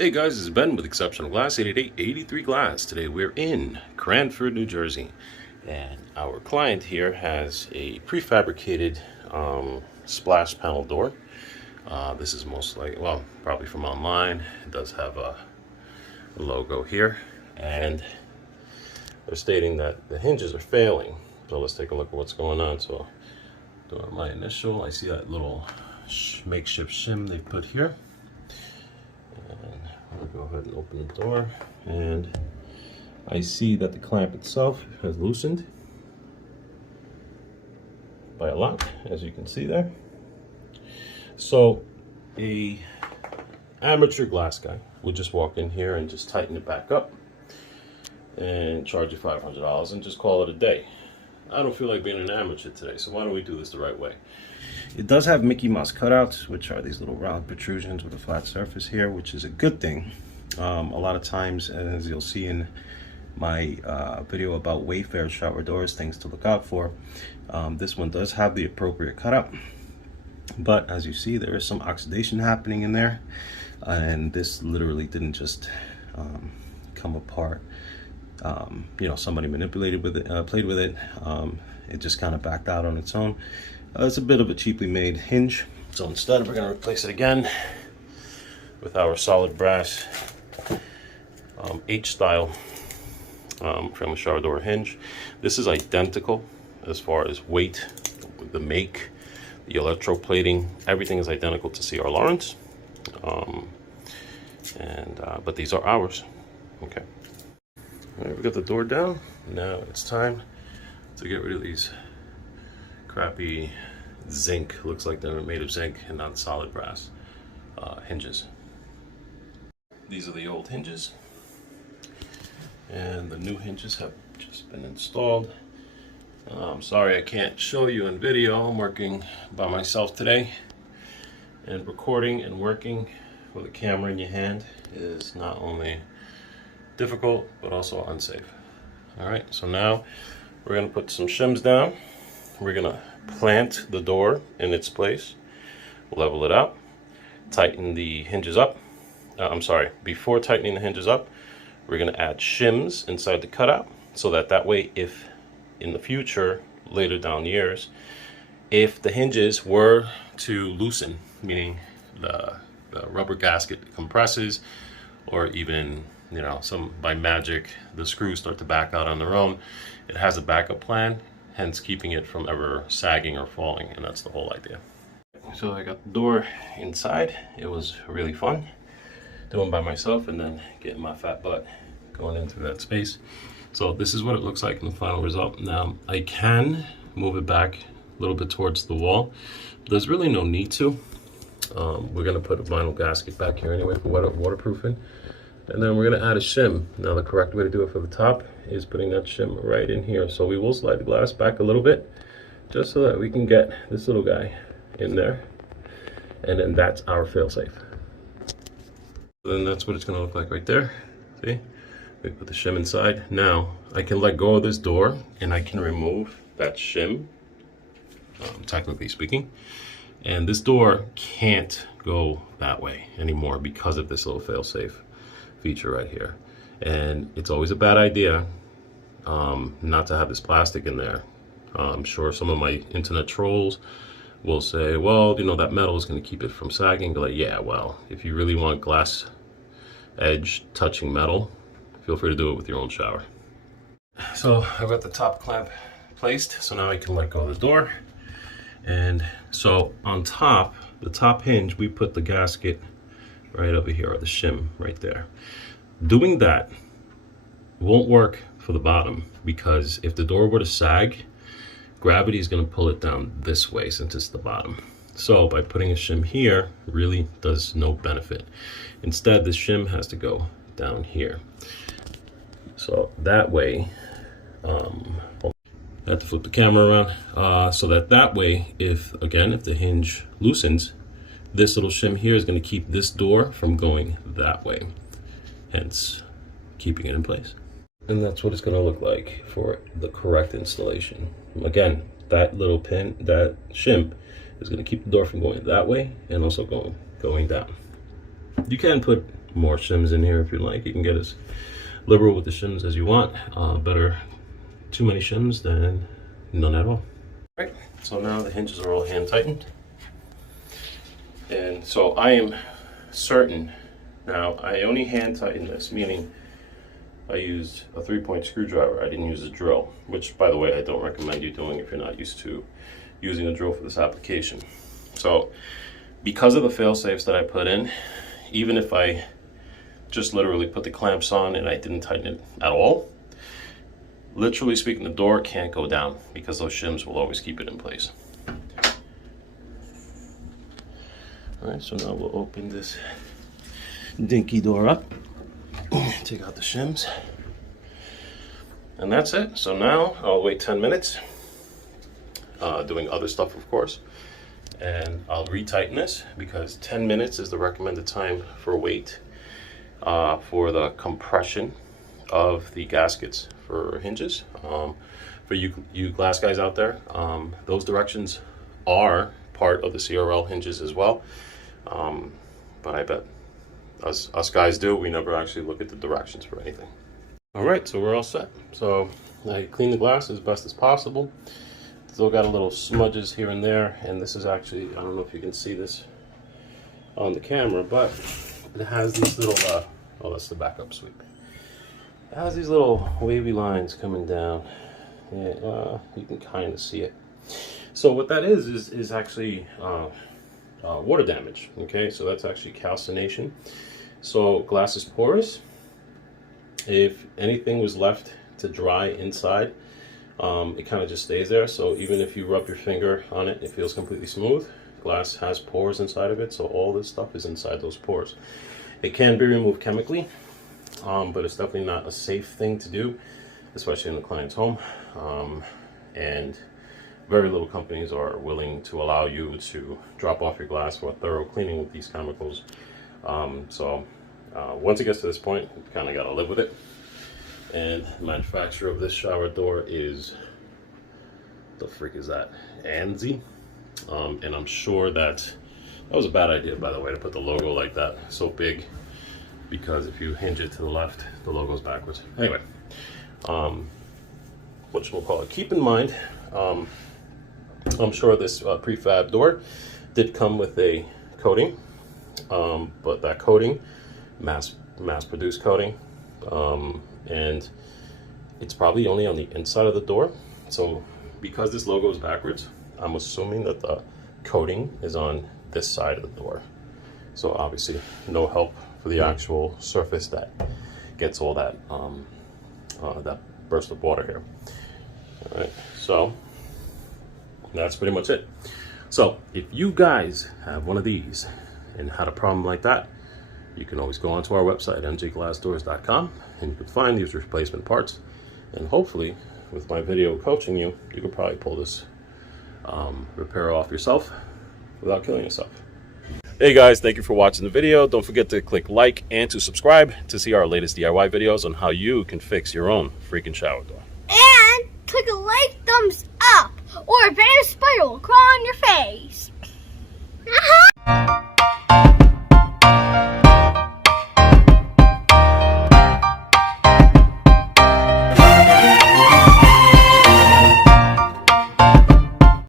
Hey guys, this is Ben with Exceptional Glass, 888-83 Glass. Today we're in Cranford, New Jersey, and our client here has a prefabricated splash panel door. This is most likely, well, probably from online. It does have a logo here, and they're stating that the hinges are failing. So let's take a look at what's going on. So doing my initial, I see that little makeshift shim they put here. And I'll go ahead and open the door, and I see that the clamp itself has loosened by a lot, as you can see there. So a amateur glass guy would just walk in here and just tighten it back up and charge you $500 and just call it a day. I don't feel like being an amateur today, so why don't we do this the right way? It does have Mickey Mouse cutouts, which are these little round protrusions with a flat surface here, which is a good thing. A lot of times, as you'll see in my video about Wayfair shower doors, things to look out for, this one does have the appropriate cutout. But as you see, there is some oxidation happening in there, and this literally didn't just come apart. You know, somebody manipulated with it, played with it. It just kind of backed out on its own. It's a bit of a cheaply made hinge, so instead we're going to replace it again with our solid brass H-style frameless shower door hinge. This is identical as far as weight, the make, the electroplating, everything is identical to C.R. Lawrence. But these are ours. Okay. All right, we got the door down. Now it's time to get rid of these crappy zinc, looks like they're made of zinc and not solid brass hinges. These are the old hinges, and the new hinges have just been installed. I'm sorry I can't show you in video. I'm working by myself today, and recording and working with a camera in your hand is not only difficult but also unsafe. All right, so now we're going to put some shims down. We're going to plant the door in its place, level it out, tighten the hinges up. Before tightening the hinges up, we're going to add shims inside the cutout, so that way, if in the future, later down years, if the hinges were to loosen, meaning the rubber gasket compresses, or even, you know, by magic the screws start to back out on their own, it has a backup plan, hence keeping it from ever sagging or falling, and that's the whole idea. So I got the door inside. It was really fun doing by myself and then getting my fat butt going into that space. So this is what it looks like in the final result. Now I can move it back a little bit towards the wall, but there's really no need to. We're gonna put a vinyl gasket back here anyway for waterproofing. And then we're going to add a shim. Now the correct way to do it for the top is putting that shim right in here. So we will slide the glass back a little bit, just so that we can get this little guy in there. And then that's our fail-safe. Then that's what it's going to look like right there. See? We put the shim inside. Now I can let go of this door and I can remove that shim, technically speaking. And this door can't go that way anymore because of this little fail-safe feature right here. And it's always a bad idea not to have this plastic in there. I'm sure some of my internet trolls will say, well, you know, that metal is going to keep it from sagging. But like, yeah, well, if you really want glass edge touching metal, feel free to do it with your own shower. So I've got the top clamp placed, so now I can let go of the door. And so on top, the top hinge, we put the gasket right over here, or the shim right there. Doing that won't work for the bottom, because if the door were to sag, gravity is going to pull it down this way since it's the bottom. So by putting a shim here really does no benefit. Instead, the shim has to go down here. So that way, I have to flip the camera around, so that way, if the hinge loosens, this little shim here is going to keep this door from going that way, hence keeping it in place. And that's what it's going to look like for the correct installation. Again, that little pin, that shim, is going to keep the door from going that way and also going down. You can put more shims in here if you like. You can get as liberal with the shims as you want. Better too many shims than none at all. Right, so now the hinges are all hand tightened. And so I am certain, now I only hand tightened this, meaning I used a 3-point screwdriver. I didn't use a drill, which by the way, I don't recommend you doing if you're not used to using a drill for this application. So because of the fail safes that I put in, even if I just literally put the clamps on and I didn't tighten it at all, literally speaking, the door can't go down because those shims will always keep it in place. All right, so now we'll open this dinky door up, take out the shims, and that's it. So now I'll wait 10 minutes, doing other stuff, of course, and I'll retighten this because 10 minutes is the recommended time for wait for the compression of the gaskets for hinges. For you glass guys out there, those directions are part of the CRL hinges as well. But I bet us guys do, we never actually look at the directions for anything. All right, so we're all set. So I clean the glass as best as possible. Still got a little smudges here and there, and this is actually, I don't know if you can see this on the camera, but it has these little, oh, that's the backup sweep. It has these little wavy lines coming down. Yeah, you can kind of see it. So what that is actually water damage. Okay, so that's actually calcination. So glass is porous. If anything was left to dry inside, it kind of just stays there. So even if you rub your finger on it, it feels completely smooth. Glass has pores inside of it, so all this stuff is inside those pores. It can be removed chemically, but it's definitely not a safe thing to do, especially in the client's home. And very little companies are willing to allow you to drop off your glass for a thorough cleaning with these chemicals. Once it gets to this point, you kind of got to live with it. And the manufacturer of this shower door is, the frick is that? Anzi. And I'm sure that was a bad idea, by the way, to put the logo like that so big, because if you hinge it to the left, the logo's backwards. Anyway, whatchamacallit, keep in mind, I'm sure this prefab door did come with a coating, but that coating, mass-produced coating, and it's probably only on the inside of the door. So because this logo is backwards, I'm assuming that the coating is on this side of the door. So obviously no help for the actual surface that gets all that that burst of water here. All right, so that's pretty much it. So if you guys have one of these and had a problem like that, you can always go onto our website, mjglassdoors.com, and you can find these replacement parts. And hopefully, with my video coaching you, you could probably pull this repair off yourself without killing yourself. Hey guys, thank you for watching the video. Don't forget to click like and to subscribe to see our latest DIY videos on how you can fix your own freaking shower door. And click a like, thumbs up, or a better spiral crawl on your face.